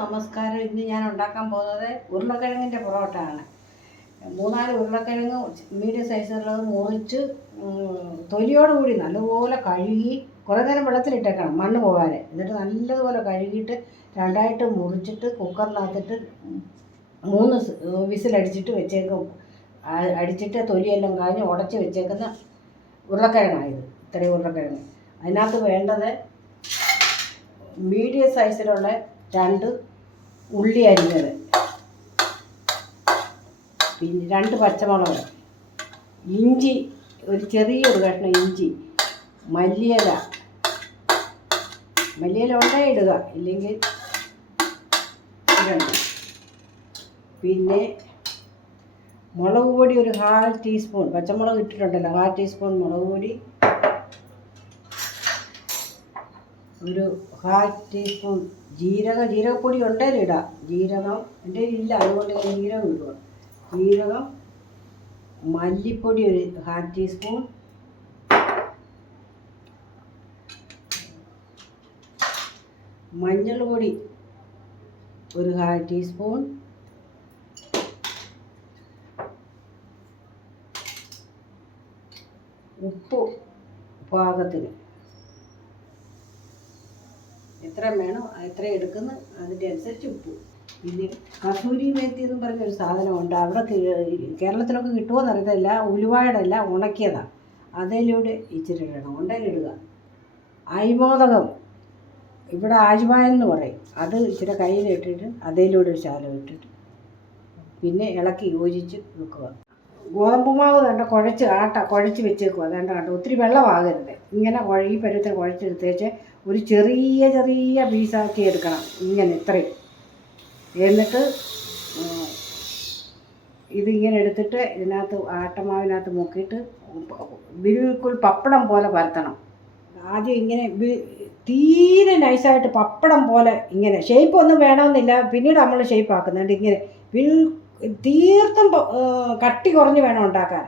നമസ്കാരം. ഇന്ന് ഞാൻ ഉണ്ടാക്കാൻ പോകുന്നത് ഉരുളക്കിഴങ്ങിൻ്റെ പൊറോട്ട ആണ്. 3-4 ഉരുളക്കിഴങ്ങ് മീഡിയം സൈസുള്ളത് മുറിച്ച് തൊലിയോടുകൂടി നല്ലപോലെ കഴുകി കുറേ നേരം വെള്ളത്തിലിട്ടേക്കണം, മണ്ണ് പോകാതെ. എന്നിട്ട് നല്ലതുപോലെ കഴുകിയിട്ട് രണ്ടായിട്ട് മുറിച്ചിട്ട് കുക്കറിനകത്തിട്ട് 3 വിസിലടിച്ചിട്ട് വെച്ചേക്കും. അടിച്ചിട്ട് തൊലിയെല്ലാം കളഞ്ഞ് ഉടച്ച് വെച്ചേക്കുന്ന ഉരുളക്കിഴങ്ങായത്. ഇത്രയും ഉരുളക്കിഴങ്ങ്. അതിനകത്ത് വേണ്ടത് മീഡിയം സൈസിലുള്ള 2 ഉള്ളി അരിഞ്ഞത്, പിന്നെ 2 പച്ചമുളക്, ഇഞ്ചി ഒരു ചെറിയൊരു കഷ്ണം ഇഞ്ചി, മല്ലിയില ഉണ്ടേ ഇടുക, ഇല്ലെങ്കിൽ ഇടണം. പിന്നെ മുളക് പൊടി ഒരു 1/2 ടീസ്പൂൺ, പച്ചമുളക് ഇട്ടിട്ടുണ്ടല്ലോ, 1/2 ടീസ്പൂൺ മുളക് പൊടി, ഒരു 1/2 ടീസ്പൂൺ ജീരകപ്പൊടി ഉണ്ടെങ്കിൽ ഇടാം. ജീരകം എൻ്റെ ഇല്ല, അതുകൊണ്ട് ഞാൻ ജീരകം ഇടുക. ജീരകം, മല്ലിപ്പൊടി ഒരു 1/2 ടീസ്പൂൺ, മഞ്ഞൾ പൊടി ഒരു 1/2 ടീസ്പൂൺ, ഉപ്പ് പാകത്തിന്. എത്ര വേണം എത്ര എടുക്കുന്നു അതിൻ്റെ അനുസരിച്ച് ഉപ്പ്. പിന്നെ കസൂരി മേത്തി എന്ന് പറഞ്ഞൊരു സാധനമുണ്ട്, അവിടെ കേരളത്തിലൊക്കെ കിട്ടുമോയെന്ന് അറിയത്തില്ല. ഉലുവായുടെ അല്ല, ഉണക്കിയതാണ്. അതിലൂടെ ഇച്ചിരി ഇടണം, ഉണ്ടയിലിടുക. അരിമോദകം, ഇവിടെ ആജുവായെന്ന് പറയും, അത് ഇച്ചിരി കയ്യിലിട്ടിട്ട് അതിലൂടെ ഒരു ശാലം ഇട്ടിട്ട് പിന്നെ ഇളക്കി യോജിച്ച് വെക്കുക. ഗോതമ്പ് മാവ് വേണ്ട കുഴച്ച് വെച്ചേക്കുക. അതാണ്ട് കേട്ടോ, ഒത്തിരി വെള്ളമാകരുത്. ഇങ്ങനെ ഈ പരുവത്തിൽ കുഴച്ചെടുത്തേച്ച് ഒരു ചെറിയ പീസാക്കി എടുക്കണം, ഇങ്ങനെ ഇത്രയും. എന്നിട്ട് ഇതിങ്ങനെ എടുത്തിട്ട് ഇതിനകത്ത് ആട്ടമാവിനകത്ത് മുക്കിയിട്ട് ബിൽക്കുൽ പപ്പടം പോലെ പരത്തണം. ആദ്യം ഇങ്ങനെ തീരെ നൈസായിട്ട് പപ്പടം പോലെ ഇങ്ങനെ. ഷേപ്പൊന്നും വേണമെന്നില്ല, പിന്നീട് നമ്മൾ ഷേപ്പ് ആക്കുന്നുണ്ട്. ഇങ്ങനെ തീർത്തും കട്ടി കുറഞ്ഞ് വേണം ഉണ്ടാക്കാൻ.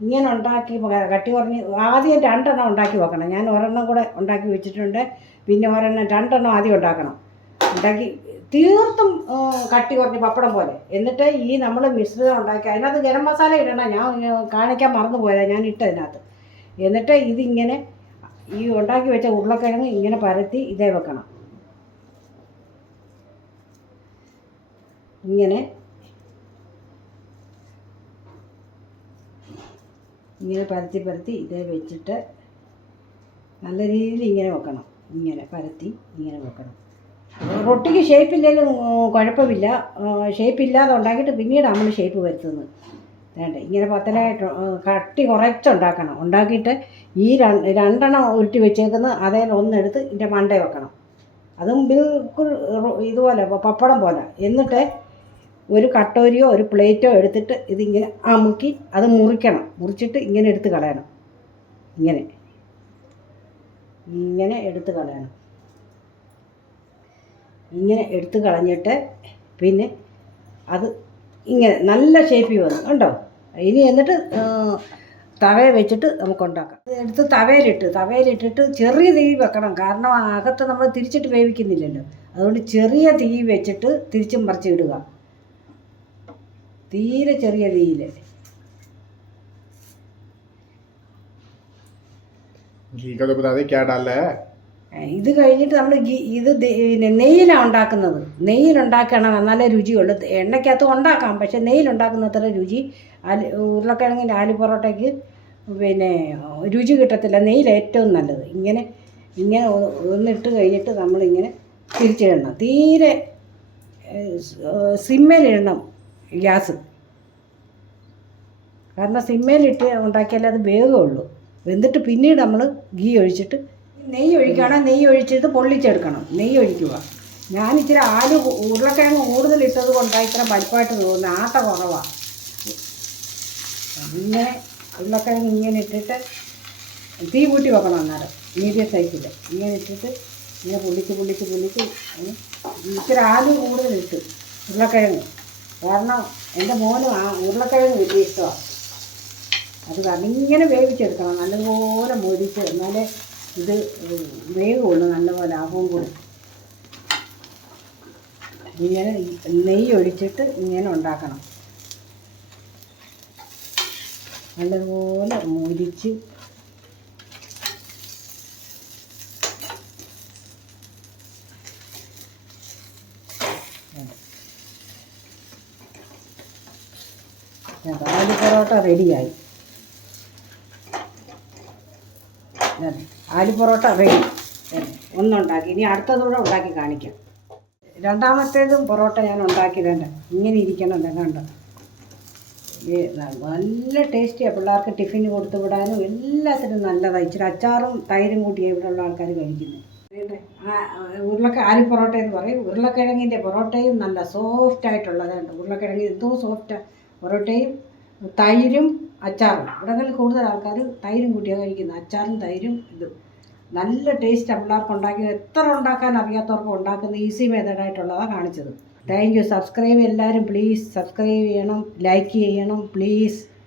ഇങ്ങനെ ഉണ്ടാക്കി കട്ടി കുറഞ്ഞ് ആദ്യം 2 എണ്ണം ഉണ്ടാക്കി വെക്കണം. ഞാൻ ഒരെണ്ണം കൂടെ ഉണ്ടാക്കി വെച്ചിട്ടുണ്ട്, പിന്നെ 2 എണ്ണം ആദ്യം ഉണ്ടാക്കണം. ഉണ്ടാക്കി തീർത്തും കട്ടി കുറഞ്ഞ് പപ്പടം പോലെ. എന്നിട്ട് ഈ നമ്മൾ മിശ്രിതം ഉണ്ടാക്കി അതിനകത്ത് ഗരം മസാല ഇടണം. ഞാൻ കാണിക്കാൻ മറന്നു പോയതാണ്, ഞാൻ ഇട്ടതിനകത്ത്. എന്നിട്ട് ഇതിങ്ങനെ ഈ ഉണ്ടാക്കി വെച്ച ഉരുളക്കിഴങ്ങ് ഇങ്ങനെ പരത്തി ഇതേ വെക്കണം. ഇങ്ങനെ പരത്തി ഇതേ വെച്ചിട്ട് നല്ല രീതിയിൽ ഇങ്ങനെ വെക്കണം. ഇങ്ങനെ പരത്തി ഇങ്ങനെ വെക്കണം. റൊട്ടിക്ക് ഷേപ്പില്ലെങ്കിലും കുഴപ്പമില്ല. ഷേപ്പില്ലാതെ ഉണ്ടാക്കിയിട്ട് പിന്നീട് നമ്മൾ ഷേപ്പ് വരുത്തുന്നത്. വേണ്ട, ഇങ്ങനെ പത്തലായിട്ട് കട്ടി കുറച്ചുണ്ടാക്കണം. ഉണ്ടാക്കിയിട്ട് ഈ 2 എണ്ണം ഉരുട്ടി വെച്ചേക്കുന്നത് അതേൽ ഒന്നെടുത്ത് ഇതിൻ്റെ മണ്ടേ വെക്കണം. അതും ബിൽക്കുൽ ഇതുപോലെ പപ്പടം പോലെ. എന്നിട്ട് ഒരു കട്ടോരിയോ ഒരു പ്ലേറ്റോ എടുത്തിട്ട് ഇതിങ്ങനെ അമുക്കി അത് മുറിക്കണം. മുറിച്ചിട്ട് ഇങ്ങനെ എടുത്ത് കളയണം. ഇങ്ങനെ എടുത്ത് കളയണം. ഇങ്ങനെ എടുത്ത് കളഞ്ഞിട്ട് പിന്നെ അത് ഇങ്ങനെ നല്ല ഷേപ്പിൽ വന്നു കണ്ടോ. ഇനി എന്നിട്ട് തവയെ വെച്ചിട്ട് നമുക്കുണ്ടാക്കാം. എടുത്ത് തവയിലിട്ടിട്ട് ചെറിയ തീ വെക്കണം. കാരണം അകത്ത് നമ്മൾ തിരിച്ചിട്ട് വേവിക്കുന്നില്ലല്ലോ, അതുകൊണ്ട് ചെറിയ തീ വെച്ചിട്ട് തിരിച്ചും മറിച്ച് ഇടുക. തീരെ ചെറിയ തീയിൽ. ഇത് കഴിഞ്ഞിട്ട് നമ്മൾ ഇത് നെയ്യിലാണ് ഉണ്ടാക്കുന്നത്. നെയ്യിലുണ്ടാക്കണം, എന്നാലേ രുചിയുള്ളൂ. എണ്ണയ്ക്കകത്ത് ഉണ്ടാക്കാം, പക്ഷേ നെയ്യിലുണ്ടാക്കുന്ന അത്ര രുചി ഉരുളക്കിഴങ്ങിൻ്റെ ആലു പൊറോട്ടയ്ക്ക് പിന്നെ രുചി കിട്ടത്തില്ല. നെയ്യിൽ ഏറ്റവും നല്ലത്. ഇങ്ങനെ ഒന്നിട്ട് കഴിഞ്ഞിട്ട് നമ്മളിങ്ങനെ തിരിച്ചിടണം. തീരെ സിമ്മേലിടണം ഗ്യാസ്. കാരണം സിമ്മേലിട്ട് ഉണ്ടാക്കിയാലേ അത് വേഗമുള്ളൂ. വെന്തിട്ട് പിന്നീട് നമ്മൾ ഗീ ഒഴിച്ചിട്ട് നെയ്യ് ഒഴിക്കണം. നെയ്യ് ഒഴിച്ചിട്ട് പൊള്ളിച്ചെടുക്കണം. നെയ്യ് ഒഴിക്കുക. ഞാൻ ഇച്ചിരി ഉരുളക്കിഴങ്ങ് കൂടുതലിട്ടത് കൊണ്ടാണ് ഇത്ര വലിപ്പമായിട്ട് തോന്നുന്നത്. ആട്ട കുറവാണ്. ഇങ്ങനെ ഉരുളക്കിഴങ്ങ് ഇങ്ങനെ ഇട്ടിട്ട് തീ കൂട്ടി വെക്കണം. അന്നേരം മീഡിയം സൈസിൽ ഇങ്ങനെ ഇട്ടിട്ട് ഇങ്ങനെ പൊള്ളിച്ച് ഇച്ചിരി കൂടുതലിട്ട് ഉരുളക്കിഴങ്ങ്. കാരണം എൻ്റെ മോനും ഉരുളക്കിഴങ്ങ് വലിയ ഇഷ്ടമാണ്. അത് കാരണം ഇങ്ങനെ വേവിച്ചെടുക്കണം, നല്ലതുപോലെ മൊരിച്ച്. എന്നാലേ ഇത് വേഗമുള്ളൂ, നല്ലപോലെ ആവും കൂടി. ഇങ്ങനെ നെയ്യ് ഒഴിച്ചിട്ട് ഇങ്ങനെ ഉണ്ടാക്കണം. നല്ലതുപോലെ മുരിച്ച് ആലു പൊറോട്ട റെഡിയായി. ആലു പൊറോട്ട റെഡി. ഒന്നുണ്ടാക്കി, ഇനി അടുത്തതൂടെ ഉണ്ടാക്കി കാണിക്കാം. രണ്ടാമത്തേതും പൊറോട്ട ഞാൻ ഉണ്ടാക്കിയതുണ്ട്. ഇങ്ങനെ ഇരിക്കണം കണ്ടോ. നല്ല ടേസ്റ്റിയാണ്. പിള്ളേർക്ക് ടിഫിന് കൊടുത്തു വിടാനും എല്ലാത്തിനും നല്ലതാണ്. ഇച്ചിരി അച്ചാറും തൈരും കൂട്ടിയാണ് ഇവിടെയുള്ള ആൾക്കാർ കഴിക്കുന്നത്. ആലു പൊറോട്ട എന്ന് പറയും. ഉരുളക്കിഴങ്ങിൻ്റെ പൊറോട്ടയും നല്ല സോഫ്റ്റായിട്ടുള്ളതുണ്ട്. ഉരുളക്കിഴങ്ങ് എന്തോ സോഫ്റ്റാണ്. പൊറോട്ടയും തൈരും അച്ചാറും. ഇവിടങ്ങളിൽ കൂടുതൽ ആൾക്കാർ തൈരും കൂട്ടിയാണ് കഴിക്കുന്നത്. അച്ചാറും തൈരും ഇതും നല്ല ടേസ്റ്റാണ്. പിള്ളേർക്ക് ഉണ്ടാക്കിയത് എത്ര ഉണ്ടാക്കാൻ അറിയാത്തവർക്ക് ഉണ്ടാക്കുന്ന ഈസി മെത്തേഡായിട്ടുള്ളതാണ് കാണിച്ചത്. Thank you. സബ്സ്ക്രൈബ് എല്ലാവരും പ്ലീസ് സബ്സ്ക്രൈബ് ചെയ്യണം, ലൈക്ക് ചെയ്യണം പ്ലീസ്.